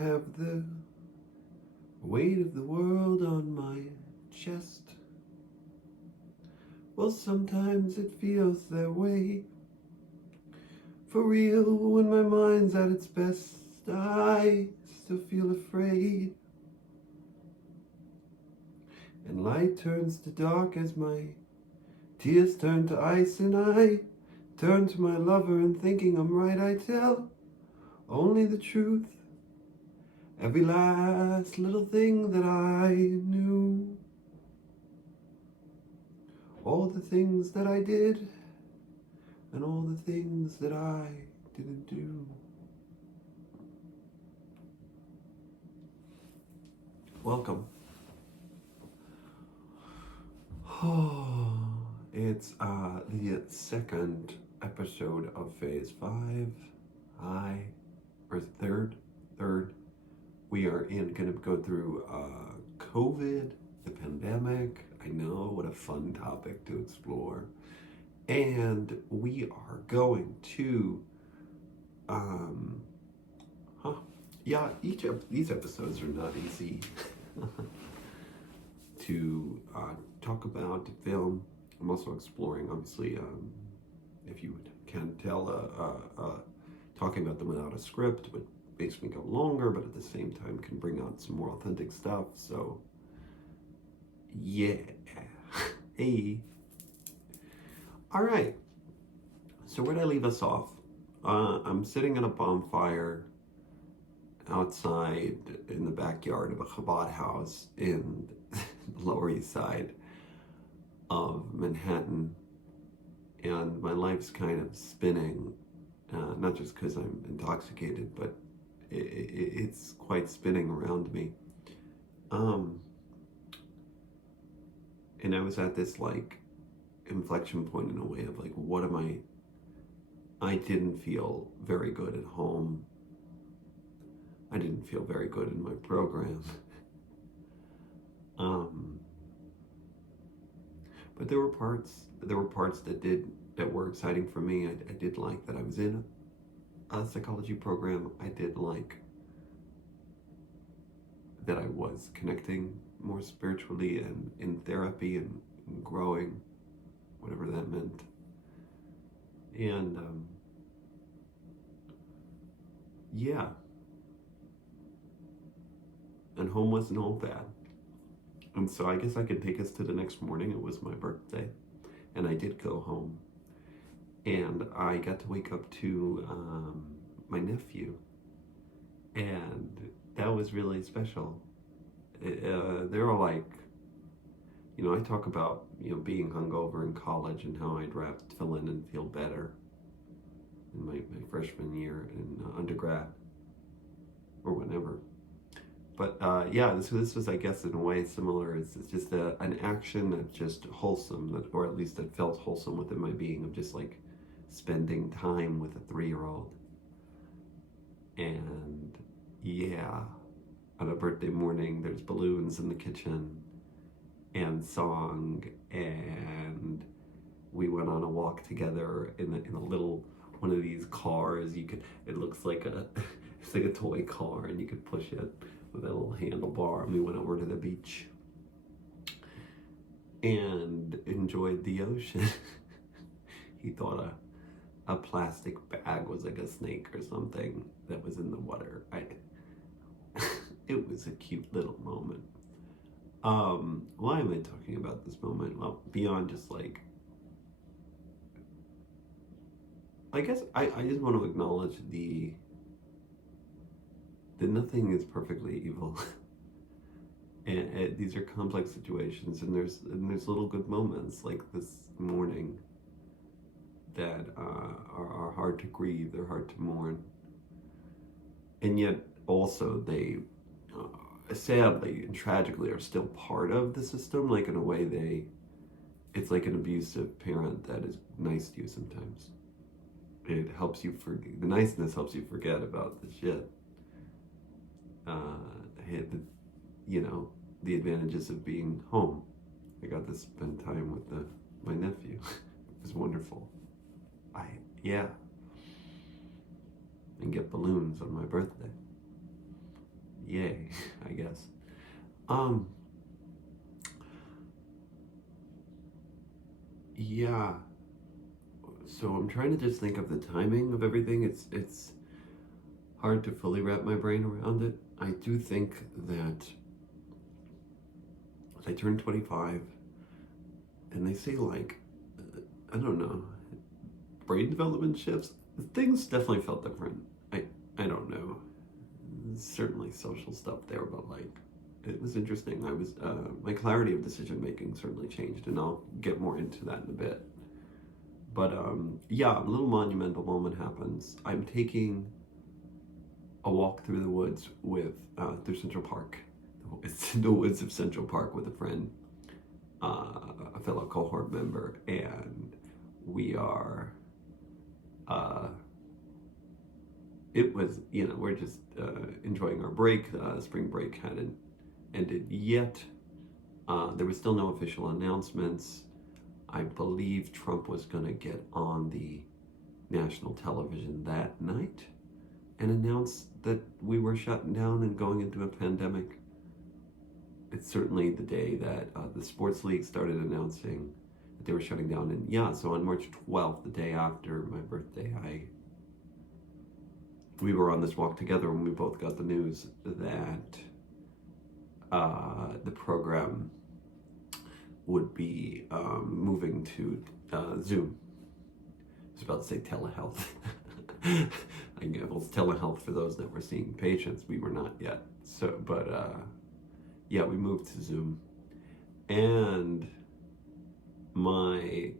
have the weight of the world on my chest. Well, sometimes it feels that way. For real, when my mind's at its best, I still feel afraid. And light turns to dark as my tears turn to ice, and I turn to my lover, and thinking I'm right, I tell only the truth. Every last little thing that I knew. All the things that I did, and all the things that I didn't do. Welcome. It's the second episode of Phase 5. Third. We are gonna go through COVID, the pandemic. I know, what a fun topic to explore. And we are going to, each of these episodes are not easy to talk about, to film. I'm also exploring, obviously, if you can tell, talking about them without a script, but makes me go longer, but at the same time can bring out some more authentic stuff. So, yeah. Hey. All right. So where'd I leave us off? I'm sitting at a bonfire outside in the backyard of a Chabad house in the Lower East Side of Manhattan, and my life's kind of spinning, not just because I'm intoxicated, but it's quite spinning around me. And I was at this like inflection point in a way of like, what am I didn't feel very good at home. I didn't feel very good in my program. But there were parts that were exciting for me. I did like that I was in a psychology program. I did like that I was connecting more spiritually and in therapy and growing, whatever that meant. And yeah. And home wasn't all bad. And so I guess I could take us to the next morning. It was my birthday, and I did go home. And I got to wake up to my nephew, and that was really special. They were like, I talk about, being hungover in college and how I'd wrap tefillin and feel better in my freshman year in undergrad, or whenever. But so this was, I guess, in a way similar. It's just an action that's just wholesome, or at least it felt wholesome within my being, of just like spending time with a 3-year-old. And yeah, on a birthday morning, there's balloons in the kitchen and song, and we went on a walk together in a little one of these cars. It looks like it's like a toy car, and you could push it with a little handlebar, and we went over to the beach and enjoyed the ocean. He thought a plastic bag was like a snake or something that was in the water. It was a cute little moment. Why am I talking about this moment? Well, beyond just like, I guess I just want to acknowledge that nothing is perfectly evil. and these are complex situations, and there's little good moments like this morning that are hard to grieve, they're hard to mourn, and yet also they sadly and tragically are still part of the system. Like, in a way, it's like an abusive parent that is nice to you sometimes. It helps you the niceness helps you forget about the shit. The advantages of being home. I got to spend time with my nephew. It was wonderful. And get balloons on my birthday. yay, I guess. Um, yeah. So I'm trying to just think of the timing of everything. It's hard to fully wrap my brain around it. I do think that I turned 25, and they say like, I don't know, brain development shifts. Things definitely felt different. I don't know. Certainly social stuff there, but like it was interesting. I was my clarity of decision making certainly changed, and I'll get more into that in a bit. But yeah, a little monumental moment happens. I'm taking a walk through the woods with through Central Park. It's in the woods of Central Park with a friend, a fellow cohort member, and we are. It was, we're just enjoying our break. Spring break hadn't ended yet. There was still no official announcements. I believe Trump was going to get on the national television that night and announce that we were shutting down and going into a pandemic. It's certainly the day that the sports league started announcing that they were shutting down. And yeah, so on March 12th, the day after my birthday, we were on this walk together when we both got the news that the program would be moving to Zoom. I was about to say telehealth. I guess it's telehealth for those that were seeing patients. We were not yet. So, but yeah, we moved to Zoom, and my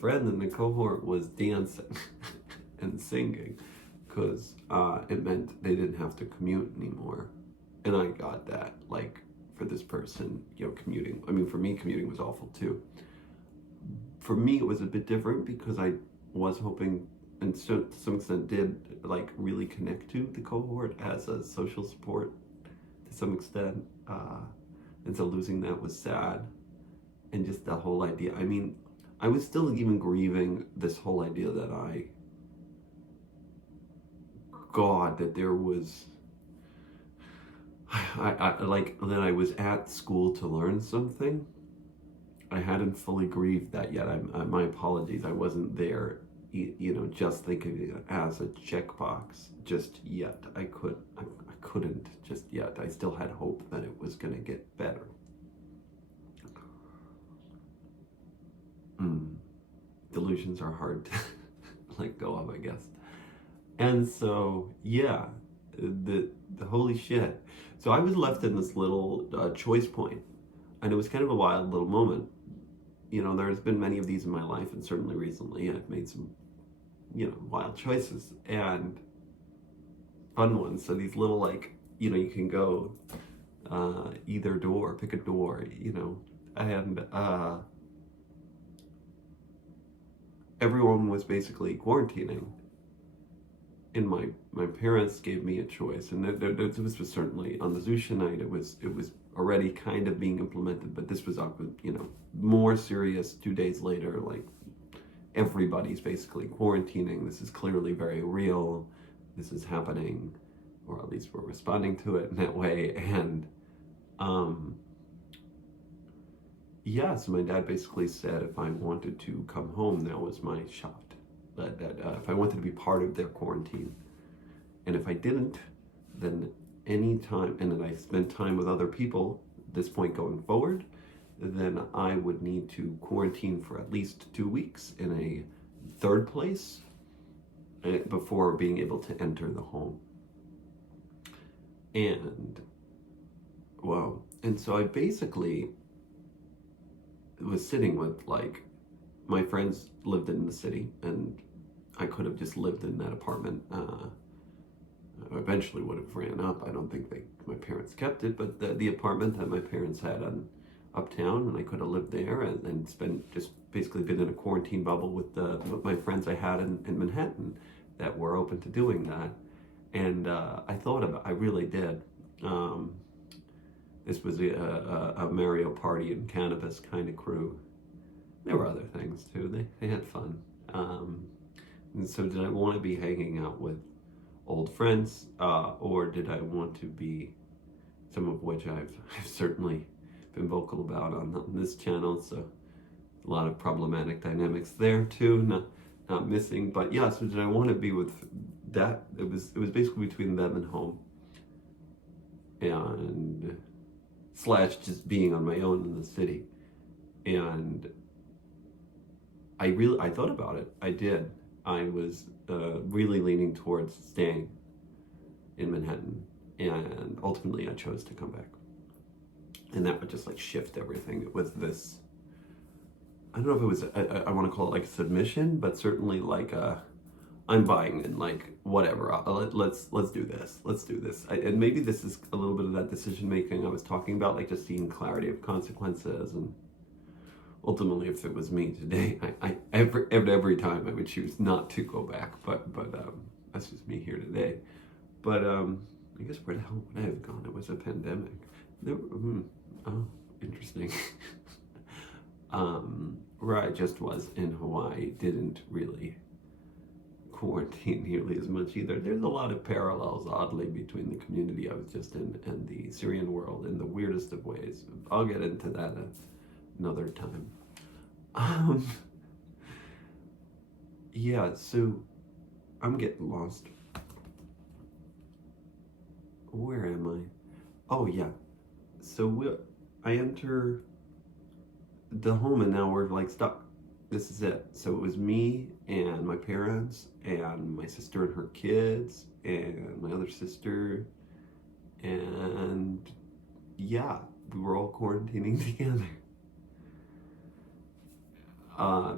friend in the cohort was dancing and singing because it meant they didn't have to commute anymore, and I got that. Like for this person, commuting. I mean, for me, commuting was awful too. For me, it was a bit different because I was hoping, and so to some extent did, like really connect to the cohort as a social support to some extent, and so losing that was sad. And just the whole idea, I mean, I was still even grieving this whole idea that that there was, I like that I was at school to learn something. I hadn't fully grieved that yet. My apologies. I wasn't there, just thinking it as a checkbox just yet. I couldn't just yet. I still had hope that it was going to get better. Delusions are hard to let go of, I guess. And so, yeah, the holy shit. So I was left in this little choice point, and it was kind of a wild little moment. There's been many of these in my life, and certainly recently I've made some, wild choices and fun ones. So these little, like, you can go either door, pick a door, and everyone was basically quarantining. And my parents gave me a choice, and this was certainly on the Zusha night. It was already kind of being implemented, but this was up, more serious 2 days later. Like everybody's basically quarantining. This is clearly very real. This is happening, or at least we're responding to it in that way. And yeah, so my dad basically said if I wanted to come home, that was my shot. That if I wanted to be part of their quarantine, and if I didn't, then any time, and then I spent time with other people, at this point going forward, then I would need to quarantine for at least 2 weeks in a third place before being able to enter the home. And wow, and so I basically was sitting with, like, my friends lived in the city, and I could have just lived in that apartment. Eventually would have ran up. I don't think my parents kept it, but the apartment that my parents had on uptown, and I could have lived there and just basically been in a quarantine bubble with my friends I had in Manhattan that were open to doing that. And I really did. This was a Mario Party and cannabis kind of crew. There were other things too. They had fun. And so did I want to be hanging out with old friends, or did I want to be, some of which I've certainly been vocal about on this channel, so a lot of problematic dynamics there too, not missing, but yeah, so did I want to be with that? It was basically between them and home, and slash just being on my own in the city. And I thought about it. I did. I was really leaning towards staying in Manhattan, and ultimately I chose to come back. And that would just like shift everything with this. I don't know if it was, I want to call it like submission, but certainly like I'm buying in, like whatever. Let's do this. Let's do this. And maybe this is a little bit of that decision making I was talking about, like just seeing clarity of consequences. And ultimately, if it was me today, every time I would choose not to go back. But that's just me here today. But I guess where the hell would I have gone? It was a pandemic. Oh, interesting. Where I just was in Hawaii didn't really quarantine nearly as much either. There's a lot of parallels, oddly, between the community I was just in and the Syrian world in the weirdest of ways. I'll get into that another time. Yeah, so I'm getting lost. Where am I? Oh yeah. So I enter the home and now we're like stuck. This is it. So it was me and my parents and my sister and her kids and my other sister, and yeah, we were all quarantining together.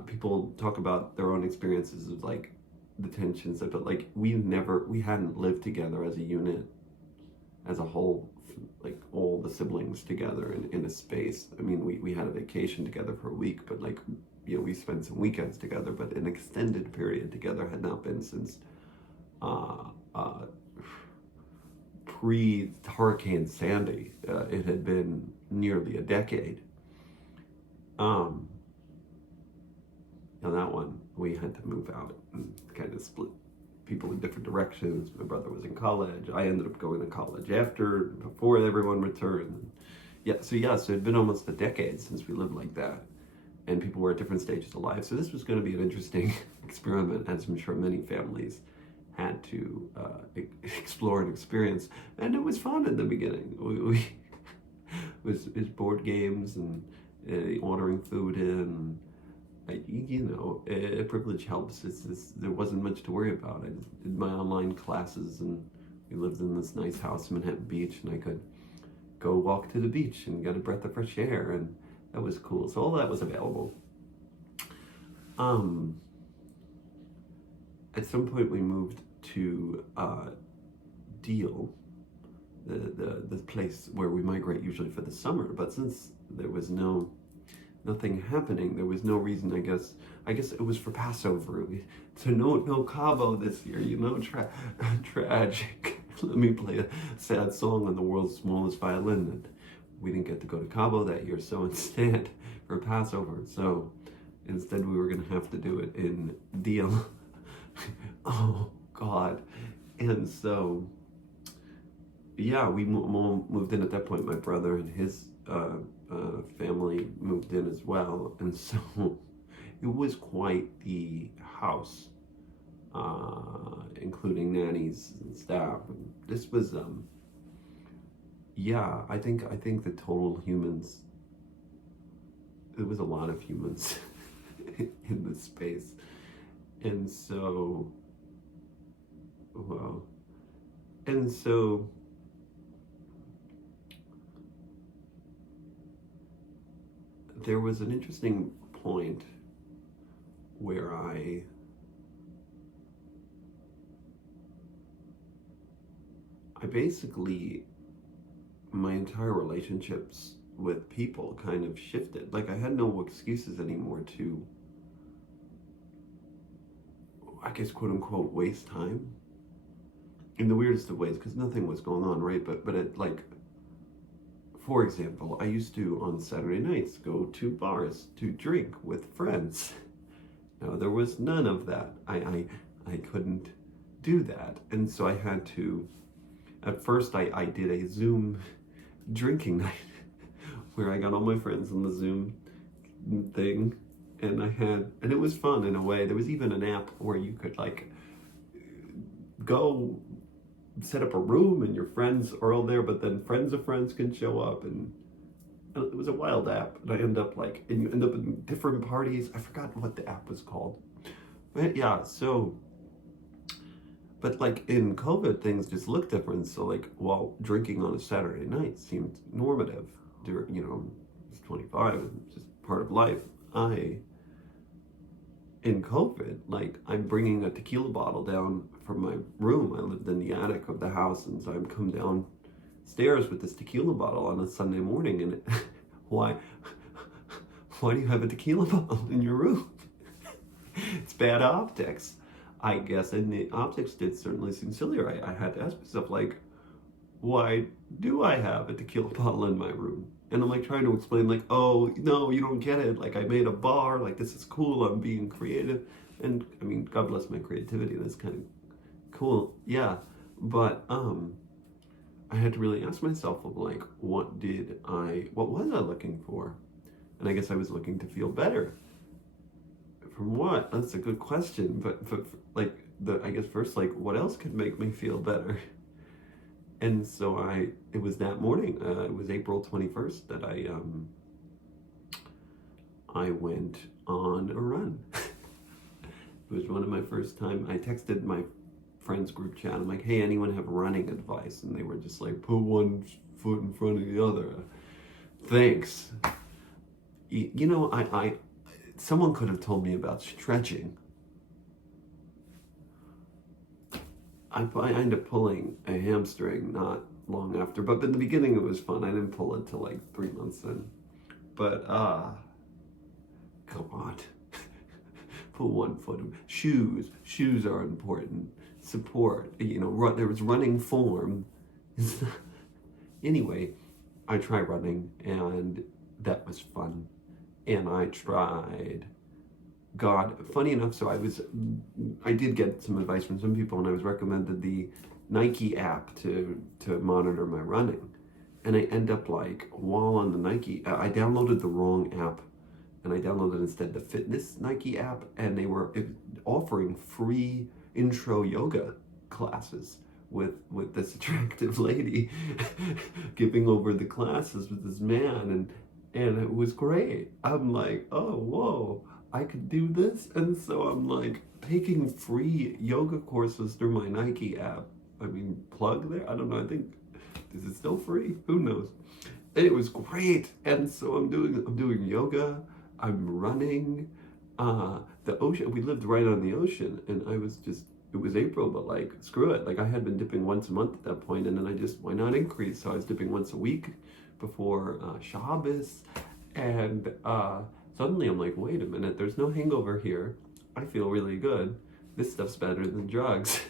People talk about their own experiences of like the tensions, but like we hadn't lived together as a unit, as a whole, like all the siblings together in a space. I mean, we had a vacation together for a week, but like, you know, we spent some weekends together, but an extended period together had not been since pre-Hurricane Sandy. It had been nearly a decade. And that one, we had to move out and kind of split people in different directions. My brother was in college. I ended up going to college before everyone returned. So it had been almost a decade since we lived like that. And people were at different stages of life. So this was going to be an interesting experiment, as I'm sure many families had to explore and experience. And it was fun in the beginning. It was board games and ordering food in. Privilege helps. There wasn't much to worry about. I did my online classes, and we lived in this nice house in Manhattan Beach, and I could go walk to the beach and get a breath of fresh air, and that was cool. So all that was available. At some point, we moved to Deal, the place where we migrate usually for the summer. But since there was nothing happening, there was no reason. I guess it was for Passover. So no Cabo this year. Tragic. Let me play a sad song on the world's smallest violin. And we didn't get to go to Cabo that year. So instead, for Passover, we were gonna have to do it in Deal. Oh God. And so yeah, we moved in at that point. My brother and his family moved in as well, and so it was quite the house, including nannies and staff. And this was I think the total humans, there was a lot of humans in this space. And so there was an interesting point where I basically, my entire relationships with people kind of shifted. Like I had no excuses anymore to, I guess, quote unquote, waste time in the weirdest of ways, because nothing was going on, right? But it, like, for example, I used to on Saturday nights go to bars to drink with friends. Now there was none of that. I couldn't do that. And so I had to, at first I did a Zoom drinking night where I got all my friends on the Zoom thing, and and it was fun in a way. There was even an app where you could like go set up a room and your friends are all there, but then friends of friends can show up, and it was a wild app. And you end up in different parties. I forgot what the app was called. But yeah, so, but like in COVID, things just look different. So like, while drinking on a Saturday night seemed normative, during, I was 25, it's just part of life. In COVID, like, I'm bringing a tequila bottle down from my room. I lived in the attic of the house, and so I'd come downstairs with this tequila bottle on a Sunday morning, and why, why do you have a tequila bottle in your room? It's bad optics, I guess, and the optics did certainly seem sillier. I had to ask myself, like, why do I have a tequila bottle in my room? And I'm like trying to explain, like, oh, no, you don't get it. Like, I made a bar, like, this is cool, I'm being creative. And I mean, God bless my creativity, that's kind of cool, yeah. But I had to really ask myself, of like, what was I looking for? And I guess I was looking to feel better. From what? That's a good question. But like, I guess first, like, what else could make me feel better? And so it was that morning, it was April 21st, that I went on a run. It was one of my first time. I texted my friends group chat. I'm like, hey, anyone have running advice? And they were just like, put one foot in front of the other. Thanks. Someone could have told me about stretching. I ended up pulling a hamstring not long after, but in the beginning it was fun. I didn't pull it till like 3 months in. But come on. Put one foot in. Shoes are important. Support. There was running form. Anyway, I tried running, and that was fun. And I tried. God, funny enough, so I did get some advice from some people, and I was recommended the Nike app to monitor my running. And I end up, like, while on the Nike, I downloaded the wrong app, and I downloaded instead the fitness Nike app, and they were offering free intro yoga classes with this attractive lady giving over the classes with this man, and it was great. I'm like, oh, whoa, I could do this. And so I'm like taking free yoga courses through my Nike app. I mean, plug there? I don't know. I think, is it still free? Who knows? It was great. And so I'm doing yoga. I'm running. The ocean, we lived right on the ocean, and it was April, but like, screw it. Like, I had been dipping once a month at that point, and then why not increase? So I was dipping once a week before Shabbos, and suddenly I'm like, wait a minute, there's no hangover here. I feel really good. This stuff's better than drugs.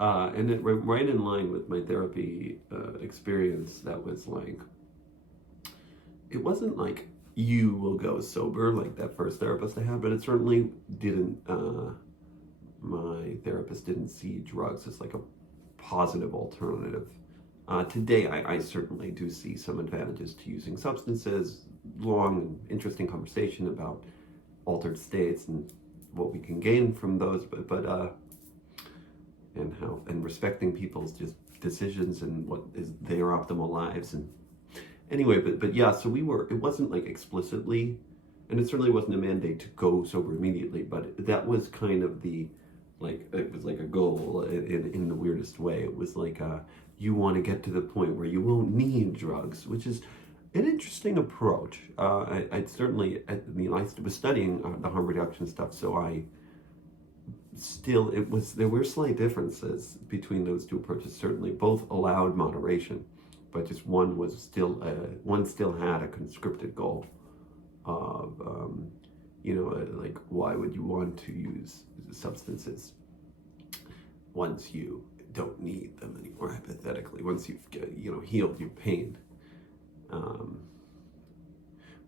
And it went right in line with my therapy experience. That was like, it wasn't like you will go sober like that first therapist I had, but it certainly didn't, my therapist didn't see drugs as like a positive alternative. Today, I certainly do see some advantages to using substances. Long and interesting conversation about altered states and what we can gain from those, and respecting people's just decisions and what is their optimal lives. And anyway, but yeah, so it wasn't like explicitly, and it certainly wasn't a mandate to go sober immediately, but that was kind of it was like a goal in the weirdest way. It was like, you want to get to the point where you won't need drugs, which is an interesting approach. I was studying the harm reduction stuff, so there were slight differences between those two approaches. Certainly, both allowed moderation, but just one still had a conscripted goal of, like, why would you want to use substances once you don't need them anymore, hypothetically, once you've healed your pain,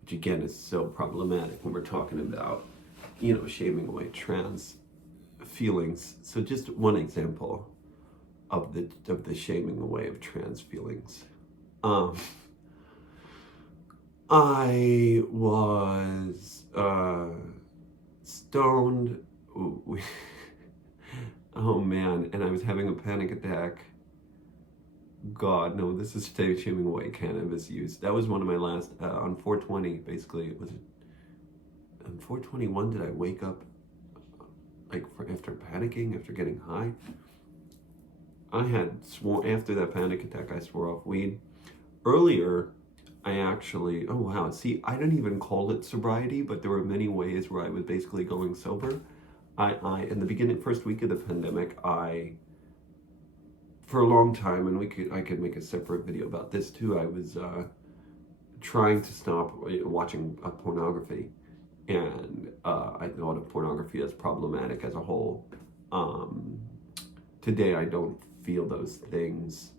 which again is so problematic when we're talking about shaming away trans feelings. So just one example of the shaming away of trans feelings. I was stoned. Oh man, and I was having a panic attack. God, no, this is shaming away cannabis use. That was one of my last, on 420, basically. It was, on 421, did I wake up, like, after panicking, after getting high? I had sworn, after that panic attack, I swore off weed. Earlier, I actually, oh wow, see, I don't even call it sobriety, but there were many ways where I was basically going sober. In the beginning, first week of the pandemic, for a long time, and I could make a separate video about this too, I was trying to stop watching pornography, and I thought of pornography as problematic as a whole. Today, I don't feel those things.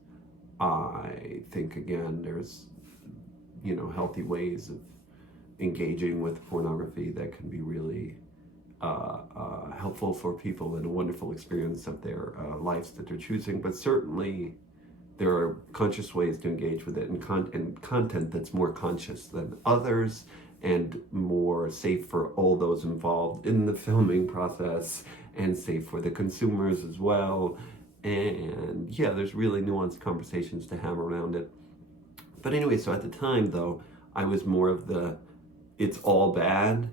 I think, again, there's, healthy ways of engaging with pornography that can be really helpful for people and a wonderful experience of their lives that they're choosing. But certainly there are conscious ways to engage with it, and content that's more conscious than others and more safe for all those involved in the filming process, and safe for the consumers as well. And yeah, there's really nuanced conversations to have around it. But anyway, so at the time though, I was more of the, it's all bad,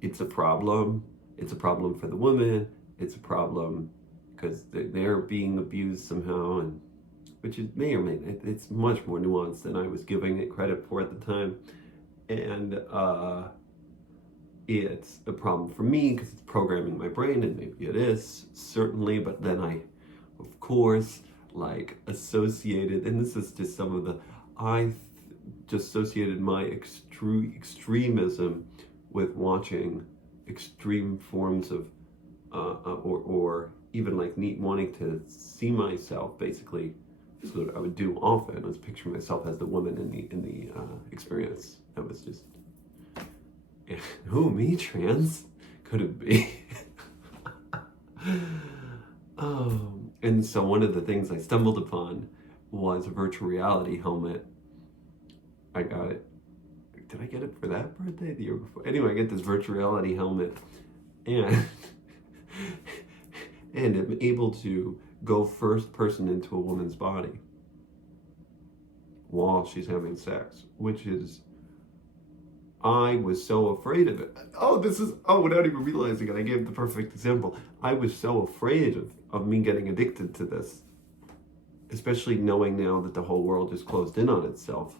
it's a problem for the woman, it's a problem because they're being abused somehow, and which is may or may not, it's much more nuanced than I was giving it credit for at the time. And it's a problem for me because it's programming my brain, and maybe it is, certainly, but then I, of course, like associated, and this is just some of the, just associated my extremism with watching extreme forms of, or even like wanting to see myself, basically. This is what I would do often, was picture myself as the woman in the experience. That was just, who, me, trans? Could it be? And so one of the things I stumbled upon was a virtual reality helmet. I got it. Did I get it for that birthday? The year before? Anyway, I get this virtual reality helmet, and I'm able to go first person into a woman's body while she's having sex, which is, I was so afraid of it. Without even realizing it, I gave the perfect example. I was so afraid of me getting addicted to this, especially knowing now that the whole world is closed in on itself.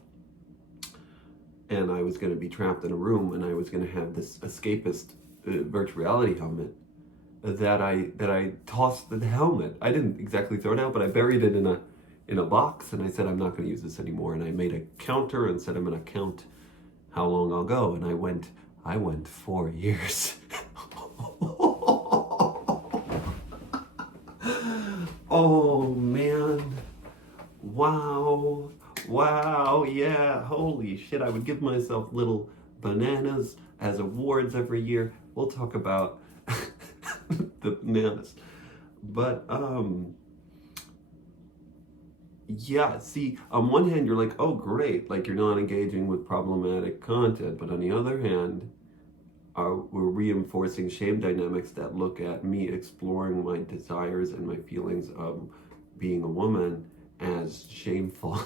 And I was going to be trapped in a room, and I was going to have this escapist virtual reality helmet that I tossed the helmet. I didn't exactly throw it out, but I buried it in a box, and I said, I'm not going to use this anymore. And I made a counter and said, I'm going to count how long I'll go. And I went 4 years. Oh man. Wow, yeah, holy shit. I would give myself little bananas as awards every year. We'll talk about the bananas. But, yeah, see, on one hand, you're like, oh, great, like you're not engaging with problematic content. But on the other hand, we're reinforcing shame dynamics that look at me exploring my desires and my feelings of being a woman as shameful.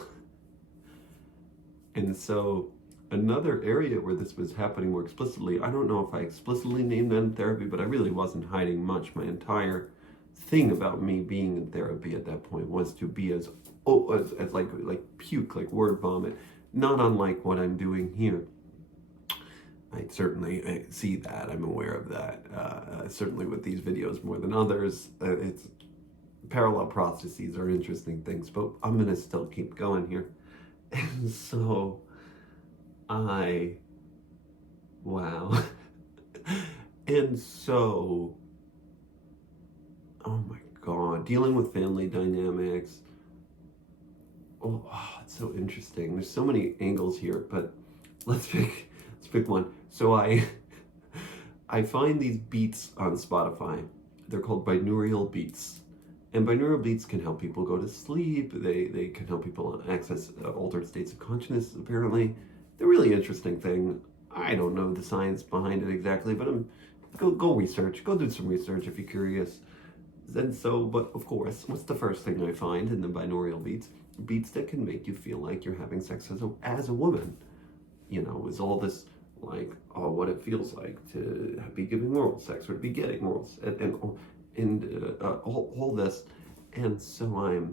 And so another area where this was happening more explicitly, I don't know if I explicitly named that in therapy, but I really wasn't hiding much. My entire thing about me being in therapy at that point was to be as like puke, like word vomit, not unlike what I'm doing here. I certainly see that, I'm aware of that, certainly with these videos more than others. It's parallel processes are interesting things, but I'm gonna still keep going here. And so wow. And so, oh my God, dealing with family dynamics. Oh, it's so interesting. There's so many angles here, but let's pick one. So I find these beats on Spotify, They're called binaural beats. And binaural beats can help people go to sleep. They can help people access altered states of consciousness, apparently. They're a really interesting thing. I don't know the science behind it exactly, but go research. Go do some research if you're curious. And so, but of course, what's the first thing I find in the binaural beats? Beats that can make you feel like you're having sex as a woman. Is all this like, oh, what it feels like to be giving oral sex or to be getting oral, and all this. And so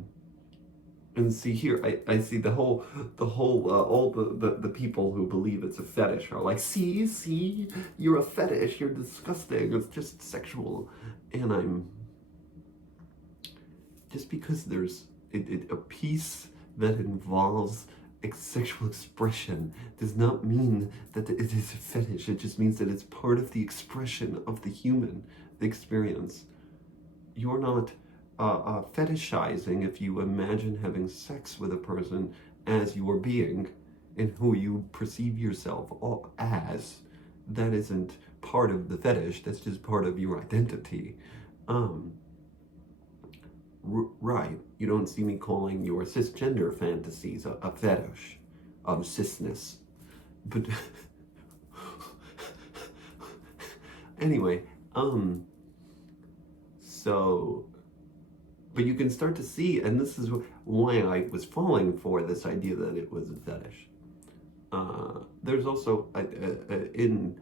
and see here, I see all the people who believe it's a fetish are like, see, you're a fetish, you're disgusting, it's just sexual. And I'm just because there's a piece that involves sexual expression does not mean that it is a fetish. It just means that it's part of the expression of the human experience. You're not fetishizing if you imagine having sex with a person as your being and who you perceive yourself as. That isn't part of the fetish, that's just part of your identity. Right, you don't see me calling your cisgender fantasies a fetish of cisness. But anyway, so, but you can start to see, and this is why I was falling for this idea that it was a fetish. There's also, in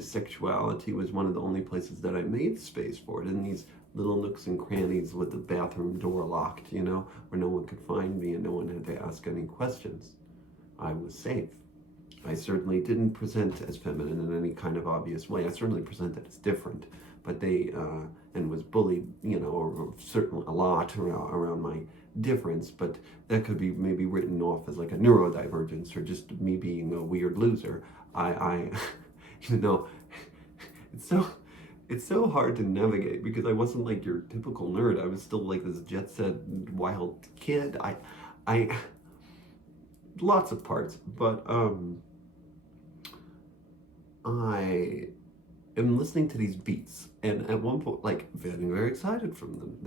sexuality was one of the only places that I made space for it, in these little nooks and crannies with the bathroom door locked, where no one could find me and no one had to ask any questions. I was safe. I certainly didn't present as feminine in any kind of obvious way. I certainly presented as different, but and was bullied, or certainly a lot around my difference, but that could be maybe written off as like a neurodivergence or just me being a weird loser. It's so hard to navigate because I wasn't like your typical nerd. I was still like this jet set wild kid. I lots of parts, but I am listening to these beats, and at one point, like, getting very excited from them.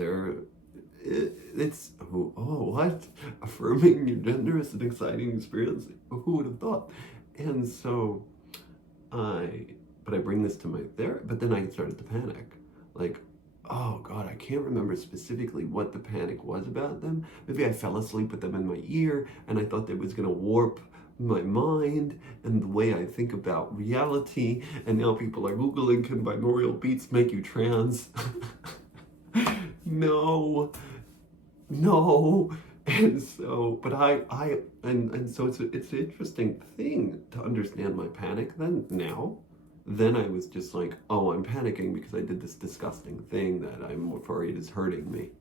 It's what, affirming your gender is an exciting experience. Who would have thought? And so but I bring this to my therapist, but then I started to panic. Like, oh God, I can't remember specifically what the panic was about them. Maybe I fell asleep with them in my ear and I thought that was gonna warp my mind and the way I think about reality. And now people are Googling, can binaural beats make you trans? No. And so, but and so it's an interesting thing to understand my panic then I was just like, oh, I'm panicking because I did this disgusting thing that I'm afraid is hurting me.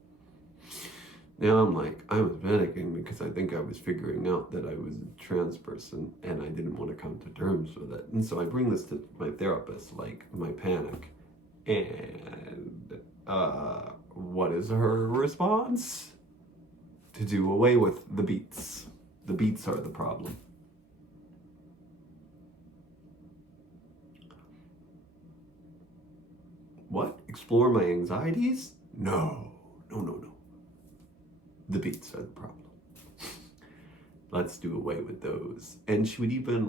Now I'm like, I was panicking because I think I was figuring out that I was a trans person and I didn't want to come to terms with it. And so I bring this to my therapist, like my panic. And what is her response? To do away with the beats. The beats are the problem. What? Explore my anxieties? No. The beats are the problem. Let's do away with those. And she would even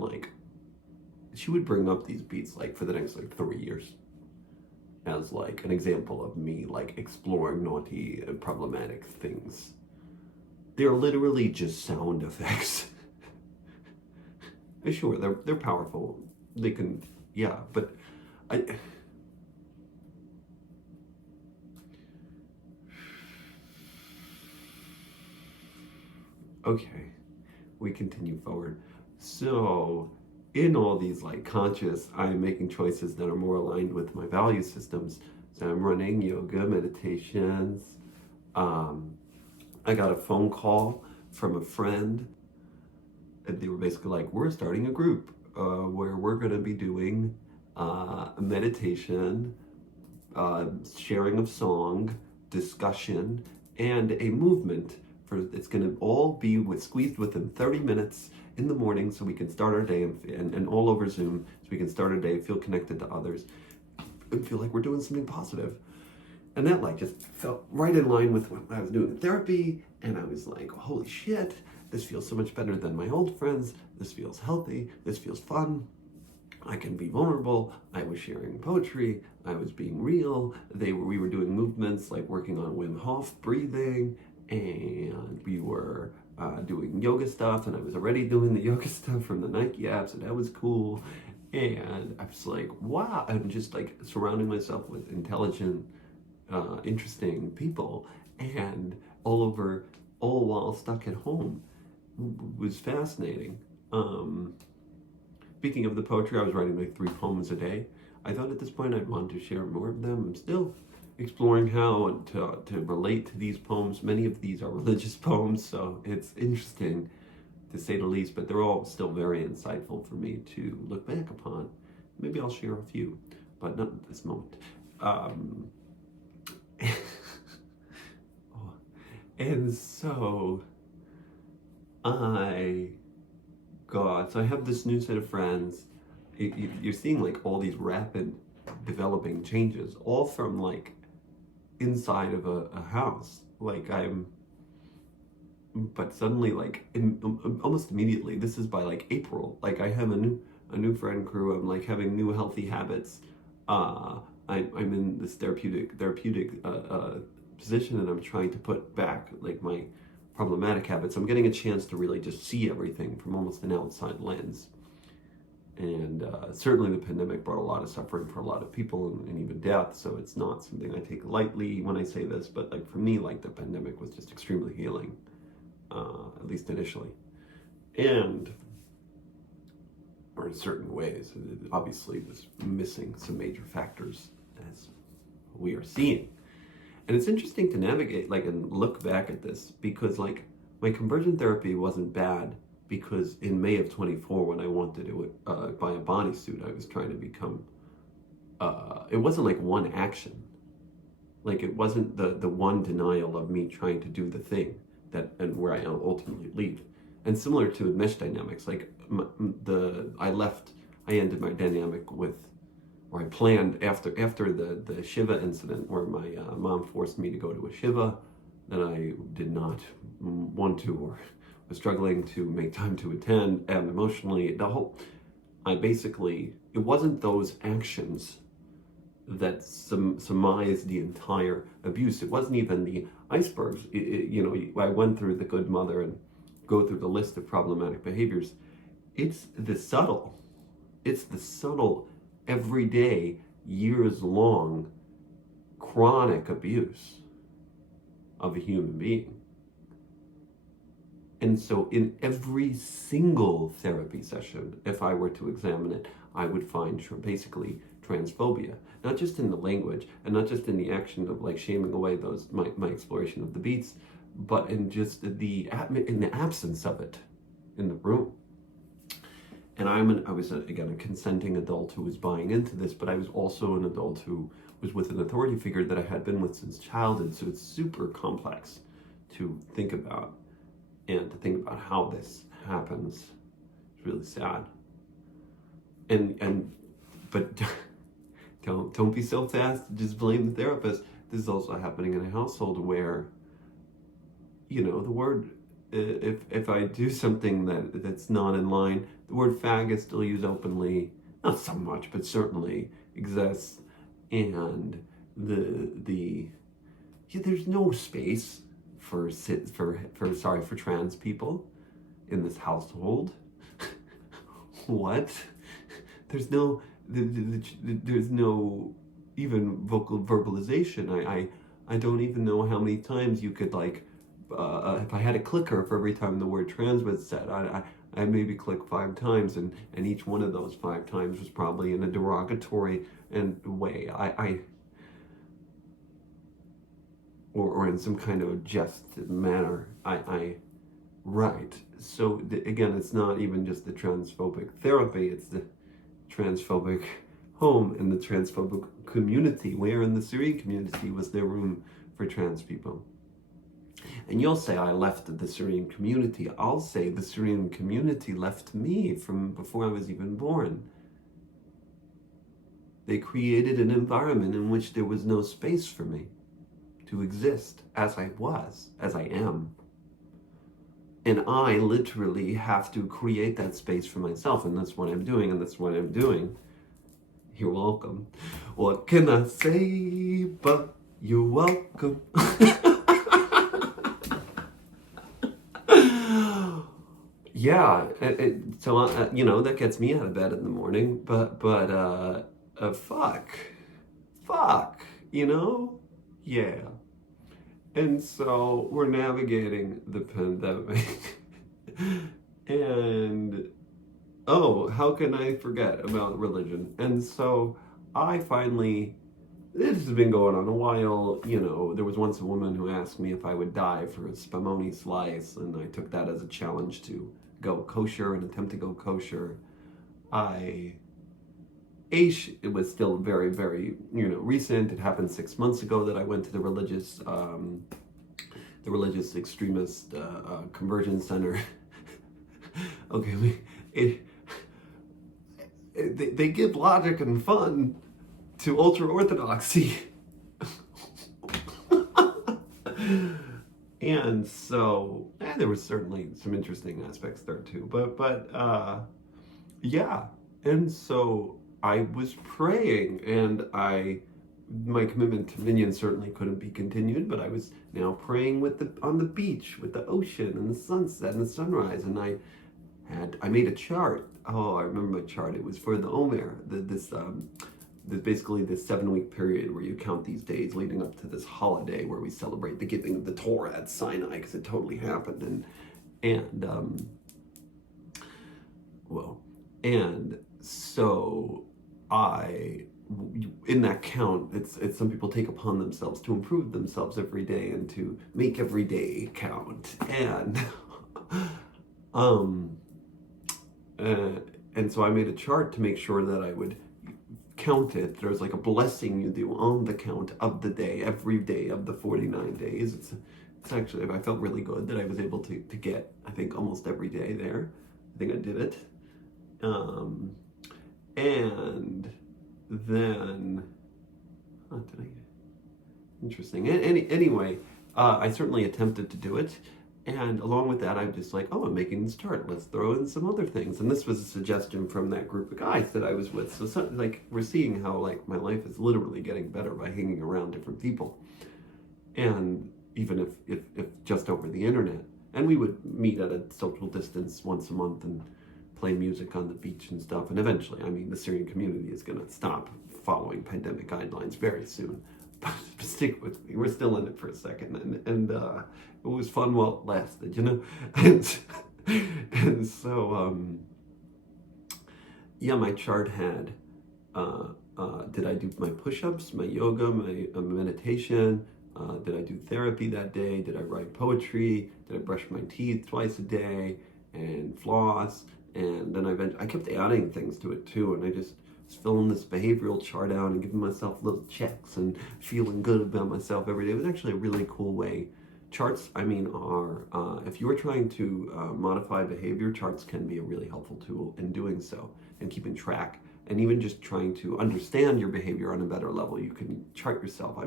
she would bring up these beats like for the next 3 years as like an example of me like exploring naughty and problematic things. They're literally just sound effects. Sure, they're powerful. They can, yeah, but okay, we continue forward. So, in all these conscious, I'm making choices that are more aligned with my value systems. So I'm running yoga, meditations. I got a phone call from a friend, and they were basically like, we're starting a group where we're going to be doing meditation, sharing of song, discussion, and a movement. It's going to all be squeezed within 30 minutes in the morning so we can start our day and all over Zoom so we can start our day, feel connected to others, and feel like we're doing something positive. And that like just felt right in line with what I was doing in therapy. And I was like, holy shit, this feels so much better than my old friends. This feels healthy. This feels fun. I can be vulnerable. I was sharing poetry. I was being real. We were doing movements like working on Wim Hof breathing, and we were doing yoga stuff. And I was already doing the yoga stuff from the Nike app, so that was cool. And I was like, wow! I'm just like surrounding myself with intelligent, interesting people, and all while stuck at home was fascinating. Um, Speaking of the poetry, I was writing like 3 poems a day. I thought at this point I'd want to share more of them. I'm still exploring how to relate to these poems. Many of these are religious poems, so it's interesting to say the least, but they're all still very insightful for me to look back upon. Maybe I'll share a few, but not at this moment. Um, and so I God, so I have this new set of friends. You're seeing like all these rapid developing changes, all from like inside of a house. But suddenly, like almost immediately, this is by like April. Like I have a new friend crew. I'm like having new healthy habits. Uh, I'm in this therapeutic position, and I'm trying to put back like my problematic habits. I'm getting a chance to really just see everything from almost an outside lens. And certainly the pandemic brought a lot of suffering for a lot of people and even death. So it's not something I take lightly when I say this, but like for me, like the pandemic was just extremely healing, at least initially. And or in certain ways, it obviously was missing some major factors as we are seeing. And it's interesting to navigate, like, and look back at this because, like, my conversion therapy wasn't bad because in May of 24, when I wanted to buy a bodysuit, I was trying to become, it wasn't like one action. Like, it wasn't the one denial of me trying to do the thing and where I ultimately leave. And similar to mesh dynamics, like, I ended my dynamic with or I planned after the Shiva incident where my mom forced me to go to a Shiva that I did not want to or was struggling to make time to attend, and emotionally it wasn't those actions that surmised the entire abuse. It wasn't even the icebergs. I went through the good mother and go through the list of problematic behaviors. It's the subtle everyday, years long, chronic abuse of a human being. And so in every single therapy session, if I were to examine it, I would find basically transphobia, not just in the language and not just in the action of like shaming away my exploration of the beats, but in just in the absence of it in the room. And I was again a consenting adult who was buying into this, but I was also an adult who was with an authority figure that I had been with since childhood. So it's super complex to think about, and to think about how this happens. It's really sad. But don't be so fast to just blame the therapist. This is also happening in a household where, the word, if I do something that's not in line, the word fag is still used openly, not so much, but certainly exists. And there's no space for trans people in this household. What? There's no even verbalization. I don't even know how many times you could like. If I had a clicker for every time the word trans was said, I maybe click 5 times, and each one of those 5 times was probably in a derogatory way. Or in some kind of jest manner. Right. So again, it's not even just the transphobic therapy; it's the transphobic home and the transphobic community. Where in the Syrian community was there room for trans people? And you'll say, I left the Syrian community. I'll say the Syrian community left me from before I was even born. They created an environment in which there was no space for me. to exist as I am. And I literally have to create that space for myself, and that's what I'm doing, and that's what I'm doing. You're welcome. What can I say but you're welcome? Yeah, so that gets me out of bed in the morning. But fuck, yeah. And so we're navigating the pandemic, and oh, how can I forget about religion? And so I finally, this has been going on a while. There was once a woman who asked me if I would die for a spumoni slice, and I took that as a challenge to go kosher and attempt to go kosher. It was still very, very, recent. It happened 6 months ago that I went to the religious extremist conversion center. Okay, they give logic and fun to ultra orthodoxy. And so, there was certainly some interesting aspects there too. But yeah. And so I was praying, and my commitment to Vineyard certainly couldn't be continued, but I was now praying on the beach with the ocean and the sunset and the sunrise, and I made a chart. Oh, I remember my chart. It was for the Omer, this basically this 7-week period where you count these days leading up to this holiday where we celebrate the giving of the Torah at Sinai, because it totally happened. And so in that count, it's some people take upon themselves to improve themselves every day and to make every day count. And so I made a chart to make sure that I would count it. There's like a blessing you do on the count of the day, every day of the 49 days. It's actually, I felt really good that I was able to get, I think, almost every day there. I think I did it. And then, interesting. Anyway, I certainly attempted to do it. And along with that, I'm just like, oh, I'm making this chart. Let's throw in some other things. And this was a suggestion from that group of guys that I was with. So we're seeing how my life is literally getting better by hanging around different people. And even if just over the internet. And we would meet at a social distance once a month and play music on the beach and stuff. And eventually, the Syrian community is going to stop following pandemic guidelines very soon. But stick with me. We're still in it for a second. And it was fun while it lasted, And so, yeah, my chart had, did I do my push-ups, my yoga, my meditation? Did I do therapy that day? Did I write poetry? Did I brush my teeth twice a day and floss? And then I kept adding things to it too, and I just was filling this behavioral chart out and giving myself little checks and feeling good about myself every day. It was actually a really cool way. Charts, are, if you are trying to modify behavior, charts can be a really helpful tool in doing so and keeping track. And even just trying to understand your behavior on a better level, you can chart yourself.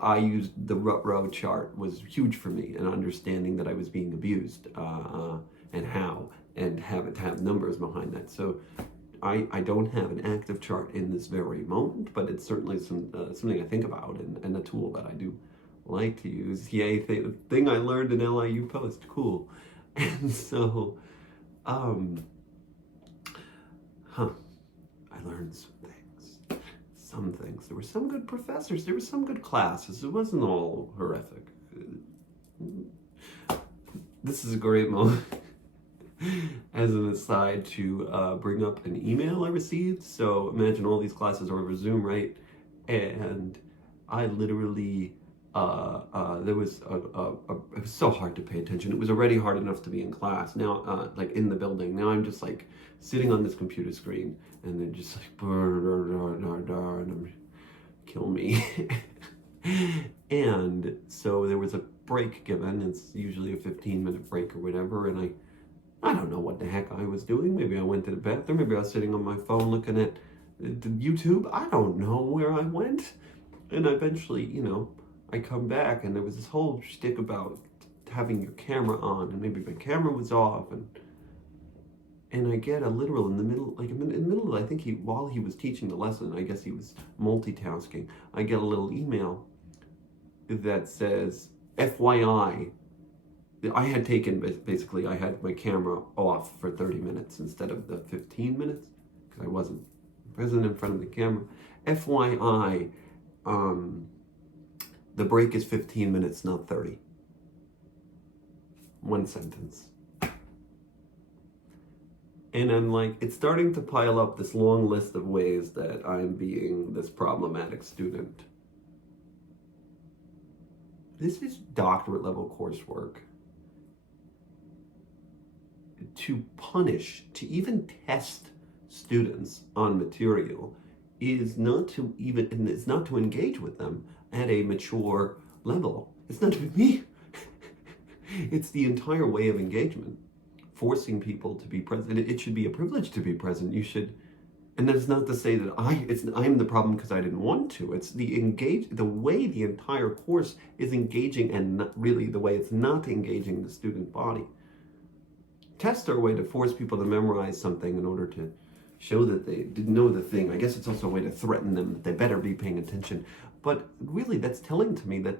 I used the Rut-Row chart, was huge for me in understanding that I was being abused and how, and have it to have numbers behind that. So I don't have an active chart in this very moment, but it's certainly something I think about and a tool that I do like to use. Yay, thing I learned in LIU Post, cool. And so, I learned some things. There were some good professors, there were some good classes. It wasn't all horrific. This is a great moment, as an aside, to bring up an email I received. So imagine all these classes are over Zoom, right? And I literally, it was so hard to pay attention. It was already hard enough to be in class. Now, in the building, now I'm just sitting on this computer screen, and then just kill me. And so there was a break given. It's usually a 15-minute break or whatever, and I don't know what the heck I was doing. Maybe I went to the bathroom, maybe I was sitting on my phone looking at YouTube. I don't know where I went. And I eventually, I come back and there was this whole shtick about having your camera on, and maybe my camera was off, and I get a literal in the middle, like in the middle of, I think while he was teaching the lesson, I guess he was multitasking, I get a little email that says, FYI, I had taken, basically, I had my camera off for 30 minutes instead of the 15 minutes, because I wasn't present in front of the camera. FYI, the break is 15 minutes, not 30. One sentence. And I'm like, it's starting to pile up, this long list of ways that I'm being this problematic student. This is doctorate level coursework. To punish, to even test students on material is not to even, and it's not to engage with them at a mature level. It's not to me. It's the entire way of engagement. Forcing people to be present. It should be a privilege to be present. You should, and that's not to say that I'm the problem because I didn't want to. It's the way the entire course is engaging, and not really the way it's not engaging the student body. Tests are a way to force people to memorize something in order to show that they didn't know the thing. I guess it's also a way to threaten them that they better be paying attention. But really, that's telling to me that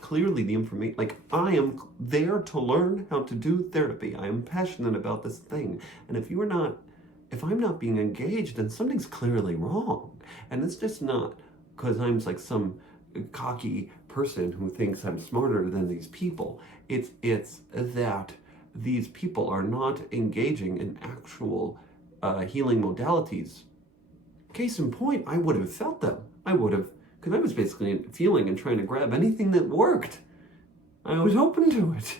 clearly the information, like, I am there to learn how to do therapy. I am passionate about this thing. And if I'm not being engaged, then something's clearly wrong. And it's just not because I'm like some cocky person who thinks I'm smarter than these people. It's that these people are not engaging in actual healing modalities. Case in point, I would have felt them. Because I was basically feeling and trying to grab anything that worked. I was open to it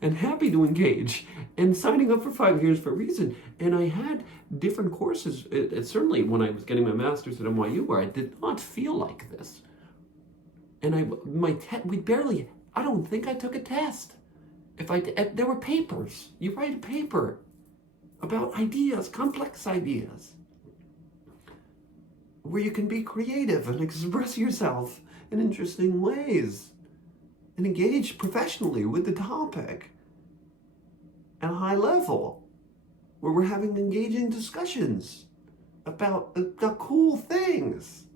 and happy to engage and signing up for 5 years for a reason. And I had different courses, certainly when I was getting my master's at NYU, where I did not feel like this. And I don't think I took a test. There were papers. You write a paper about ideas, complex ideas, where you can be creative and express yourself in interesting ways and engage professionally with the topic at a high level, where we're having engaging discussions about the cool things.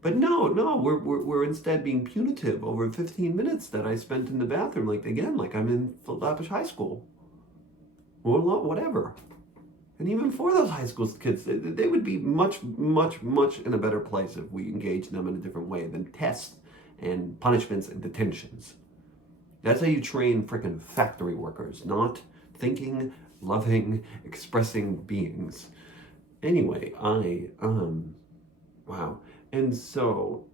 But no, we're instead being punitive over 15 minutes that I spent in the bathroom, like I'm in Flatbush High School or whatever. And even for those high school kids, they would be much, much, much in a better place if we engaged them in a different way than tests and punishments and detentions. That's how you train frickin' factory workers, not thinking, loving, expressing beings. Anyway, wow. And so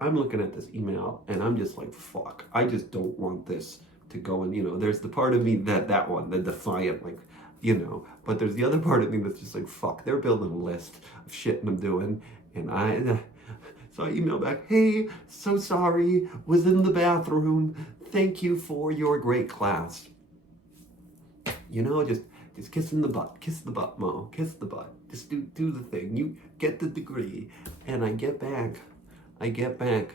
I'm looking at this email and I'm just like, fuck, I just don't want this to go. And, there's the part of me that one, the defiant, like, but there's the other part of me that's just like, fuck, they're building a list of shit I'm doing. And so I email back, hey, so sorry, was in the bathroom. Thank you for your great class. Just kissing the butt. Kiss the butt, Mo. Kiss the butt. Just do the thing. You get the degree. And I get back.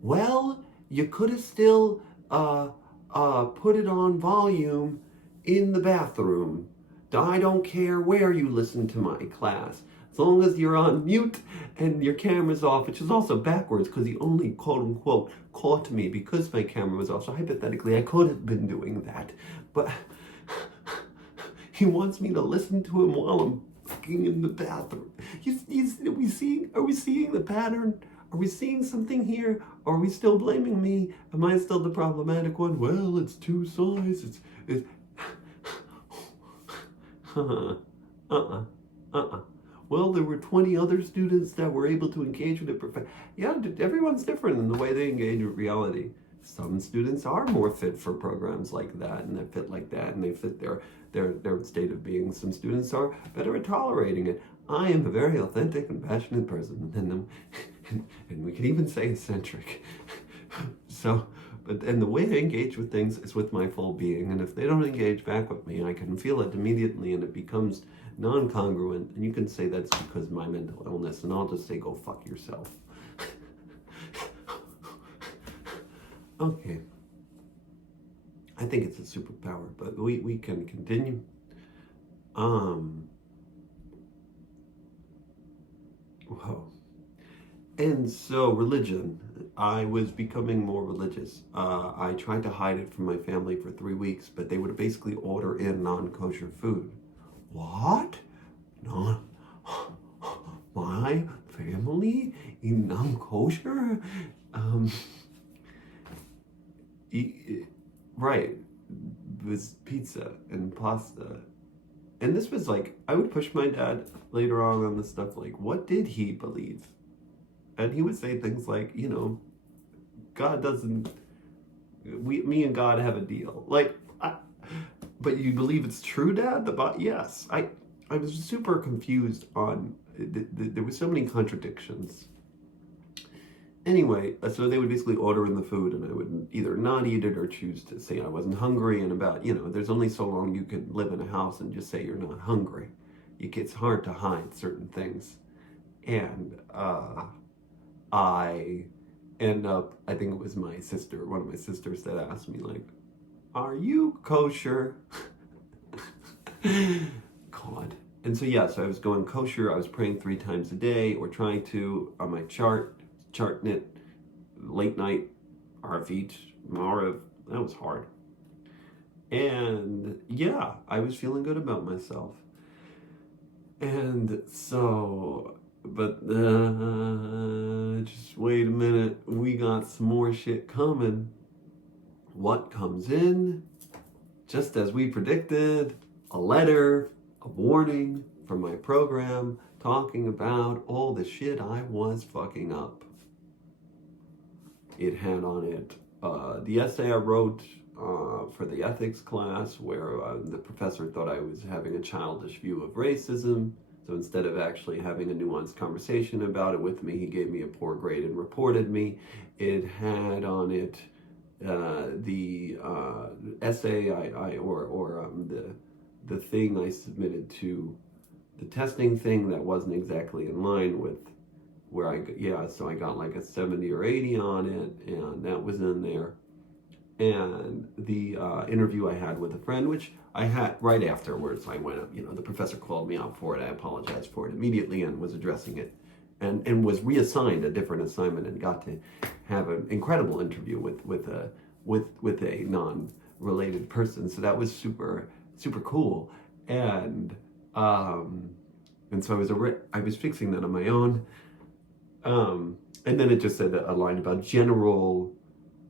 Well, you could have still put it on volume in the bathroom. I don't care where you listen to my class, as long as you're on mute and your camera's off, which is also backwards because he only quote-unquote caught me because my camera was off. So hypothetically, I could have been doing that. But he wants me to listen to him while I'm fucking in the bathroom. Are we seeing the pattern? Are we seeing something here? Are we still blaming me? Am I still the problematic one? Well, it's two sides. It's Well, there were 20 other students that were able to engage with it. Yeah, everyone's different in the way they engage with reality. Some students are more fit for programs like that, and they fit like that, and they fit their state of being. Some students are better at tolerating it. I am a very authentic and passionate person, and we could even say eccentric. And the way I engage with things is with my full being, and if they don't engage back with me, I can feel it immediately, and it becomes non-congruent, and you can say that's because of my mental illness, and I'll just say, go fuck yourself. Okay. I think it's a superpower, but we can continue. Um, Whoa. And so, religion. I was becoming more religious. I tried to hide it from my family for 3 weeks, but they would basically order in non kosher food. What? Non. My family eat non kosher? Um, right. It was pizza and pasta. And this was like, I would push my dad later on this stuff, like, what did he believe? And he would say things like, God doesn't, me and God have a deal. Like, but you believe it's true, Dad? Yes. I was super confused on, there were so many contradictions. Anyway, so they would basically order in the food, and I would either not eat it or choose to say I wasn't hungry. And there's only so long you can live in a house and just say you're not hungry. It's hard to hide certain things. And I end up, I think it was my sister, one of my sisters that asked me, like, are you kosher? God. And so, yeah, so I was going kosher. I was praying 3 times a day, or trying to, on my charting it, late night, Arvit, Marav. That was hard. And yeah, I was feeling good about myself. And so, but just wait a minute. We got some more shit coming. What comes in? Just as we predicted, a letter, a warning from my program talking about all the shit I was fucking up. It had on it the essay I wrote for the ethics class, where the professor thought I was having a childish view of racism. So instead of actually having a nuanced conversation about it with me, he gave me a poor grade and reported me. It had on it the essay the thing I submitted to the testing thing that wasn't exactly in line with where so I got like a 70 or 80 on it, and that was in there. And the interview I had with a friend, which I had right afterwards, I went up, the professor called me out for it. I apologized for it immediately and was addressing it, and was reassigned a different assignment, and got to have an incredible interview with a non-related person. So that was super, super cool. And so I was fixing that on my own. And then it just said a line about general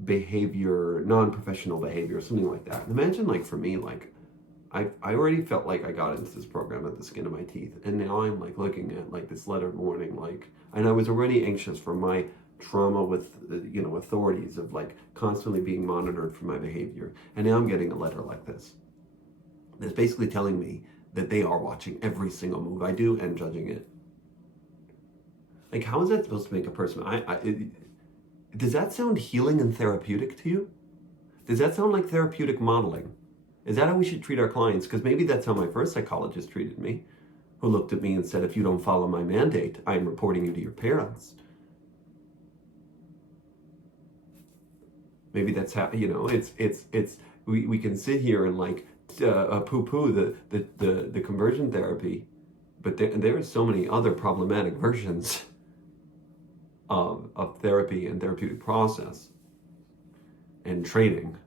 behavior, non-professional behavior, something like that. And imagine, like, for me, like, I already felt like I got into this program at the skin of my teeth, and now I'm like looking at like this letter warning, like, and I was already anxious for my trauma with authorities of like constantly being monitored for my behavior, and now I'm getting a letter like this that's basically telling me that they are watching every single move I do and judging it. Like, how is that supposed to make a person? Does that sound healing and therapeutic to you? Does that sound like therapeutic modeling? Is that how we should treat our clients? Because maybe that's how my first psychologist treated me, who looked at me and said, if you don't follow my mandate, I'm reporting you to your parents. Maybe that's how, we can sit here and like poo-poo the conversion therapy, but there are so many other problematic versions of therapy and therapeutic process and training.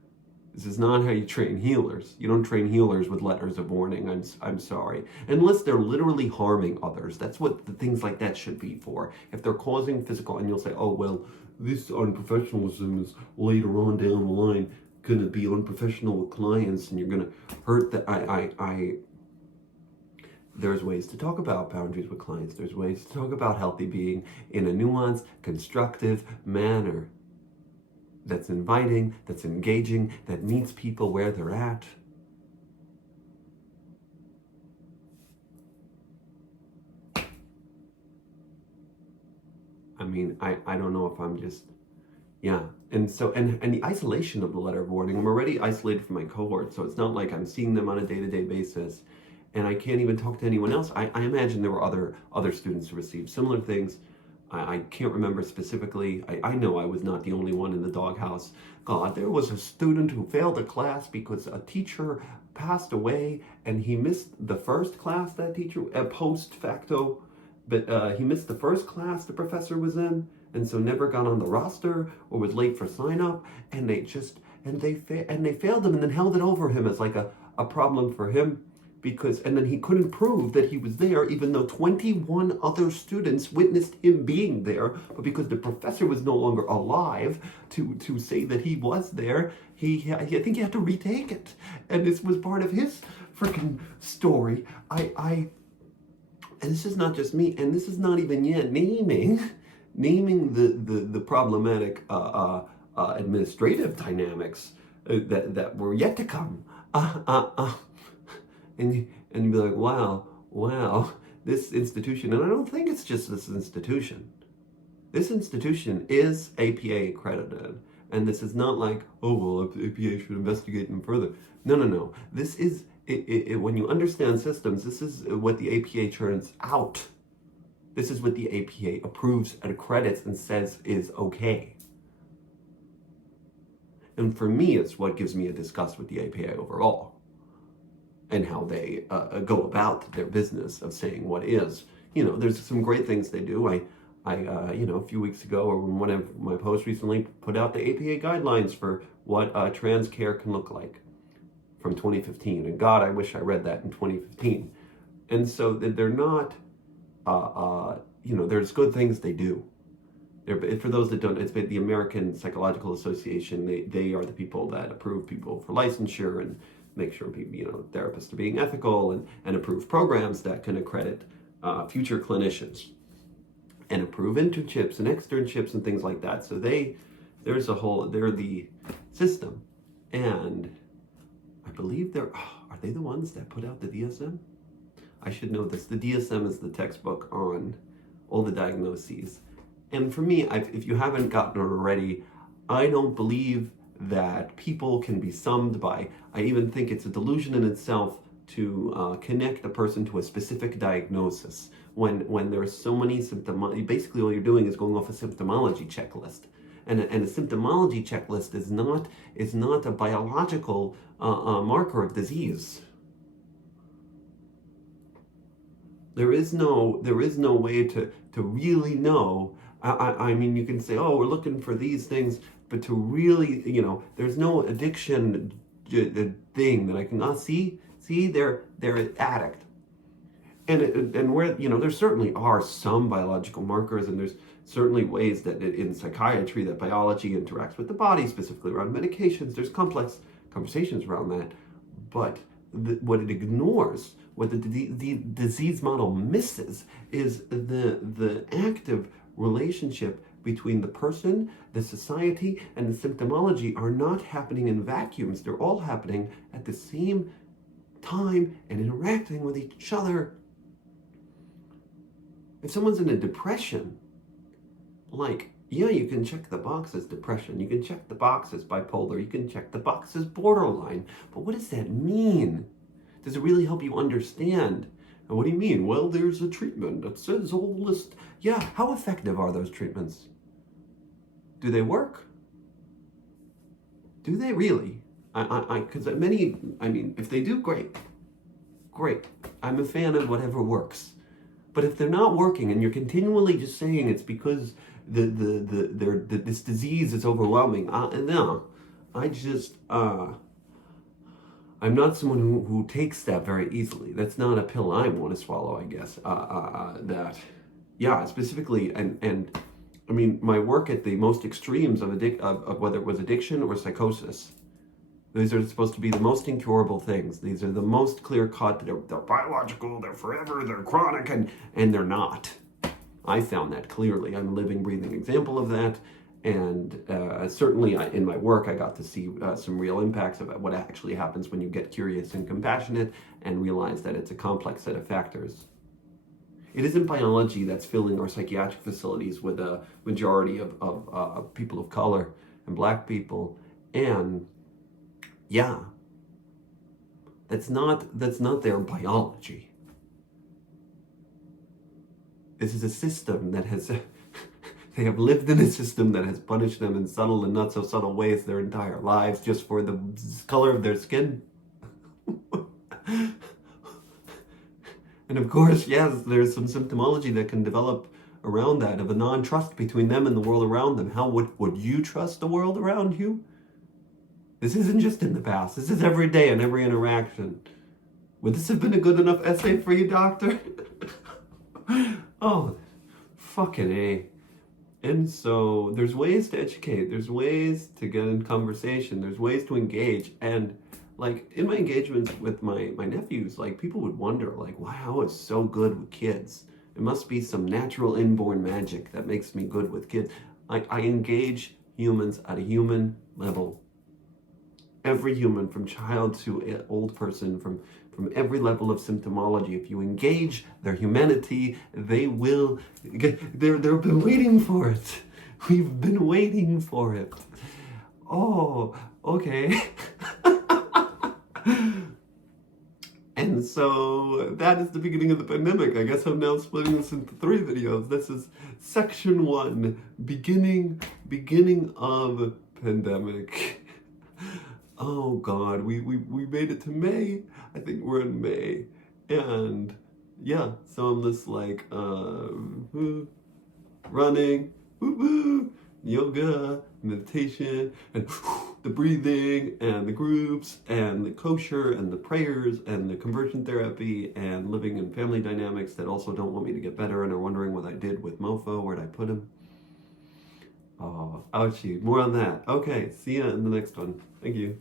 This is not how you train healers. You don't train healers with letters of warning. I'm sorry. Unless they're literally harming others. That's what the things like that should be for. If they're causing physical, and you'll say, oh, well, this unprofessionalism is later on down the line going to be unprofessional with clients, and you're going to hurt the... There's ways to talk about boundaries with clients. There's ways to talk about healthy being in a nuanced, constructive manner that's inviting, that's engaging, that meets people where they're at. I mean, I don't know if I'm just, yeah. And so, and the isolation of the letter of warning, I'm already isolated from my cohort, so it's not like I'm seeing them on a day-to-day basis, and I can't even talk to anyone else. I imagine there were other students who received similar things, I can't remember specifically. I know I was not the only one in the doghouse. God, there was a student who failed a class because a teacher passed away and he missed the first class that teacher, post facto, but he missed the first class the professor was in, and so never got on the roster or was late for sign up, and they failed him and then held it over him as like a problem for him because and then he couldn't prove that he was there even though 21 other students witnessed him being there, but because the professor was no longer alive to say that he was there, I think he had to retake it, and this was part of his freaking story. And this is not just me, and this is not even yet naming the problematic administrative dynamics that were yet to come. And you'd be like, wow, this institution, and I don't think it's just this institution. This institution is APA accredited, and this is not like, oh, well, APA should investigate them further. No. This is, when you understand systems, this is what the APA churns out. This is what the APA approves and accredits and says is okay. And for me, it's what gives me a disgust with the APA overall, and how they go about their business of saying what is. There's some great things they do. I a few weeks ago, or in one of my posts recently, put out the APA guidelines for what trans care can look like from 2015. And God, I wish I read that in 2015. And so they're not, there's good things they do. For those that don't, it's the American Psychological Association. They are the people that approve people for licensure and make sure people, therapists are being ethical and approve programs that can accredit future clinicians and approve internships and externships and things like that. So they're the system. And I believe are they the ones that put out the DSM? I should know this. The DSM is the textbook on all the diagnoses. And for me, if you haven't gotten it already, I don't believe that people can be summed by, I even think it's a delusion in itself to connect a person to a specific diagnosis when there are so many basically all you're doing is going off a symptomology checklist. And a symptomology checklist is not a biological marker of disease. There is no way to really know. I mean, you can say, oh, we're looking for these things, but to really, there's no addiction thing that I can see they're addict, and where there certainly are some biological markers, and there's certainly ways that in psychiatry that biology interacts with the body, specifically around medications. There's complex conversations around that, but what it ignores, what the disease model misses, is the active relationship between the person, the society, and the symptomology are not happening in vacuums. They're all happening at the same time and interacting with each other. If someone's in a depression, you can check the box as depression, you can check the box as bipolar, you can check the box as borderline, but what does that mean? Does it really help you understand? And what do you mean? Well, there's a treatment that says a whole list. Yeah, how effective are those treatments? Do they work? Do they really? Because if they do, great. I'm a fan of whatever works. But if they're not working and you're continually just saying it's because this disease is overwhelming, no, I'm not someone who takes that very easily. That's not a pill I want to swallow, I guess. Specifically, and I mean, my work at the most extremes of whether it was addiction or psychosis, these are supposed to be the most incurable things. These are the most clear-cut. They're biological, they're forever, they're chronic, and they're not. I found that clearly. I'm a living, breathing example of that. And certainly in my work, I got to see some real impacts of what actually happens when you get curious and compassionate and realize that it's a complex set of factors. It isn't biology that's filling our psychiatric facilities with a majority of people of color and Black people. And yeah, that's not their biology. This is a system that has They have lived in a system that has punished them in subtle and not so subtle ways their entire lives just for the color of their skin. And of course, yes, there's some symptomology that can develop around that of a non-trust between them and the world around them. How would you trust the world around you? This isn't just in the past. This is every day and every interaction. Would this have been a good enough essay for you, doctor? Oh, fucking A. And so there's ways to educate. There's ways to get in conversation. There's ways to engage. And like in my engagements with my nephews, like people would wonder, like, wow, I was so good with kids. It must be some natural inborn magic that makes me good with kids. I engage humans at a human level. Every human, from child to old person, from every level of symptomology. If you engage their humanity, they will get, they've been waiting for it. We've been waiting for it. Oh, okay. And so that is the beginning of the pandemic. I guess I'm now splitting this into 3 videos. This is section 1, beginning of pandemic. Oh God, we made it to May. I think we're in May. And yeah, so I'm just like running, yoga, meditation, and the breathing, and the groups, and the kosher, and the prayers, and the conversion therapy, and living in family dynamics that also don't want me to get better and are wondering what I did with Mofo, where'd I put him? Oh, ouchie. More on that. Okay, see ya in the next one. Thank you.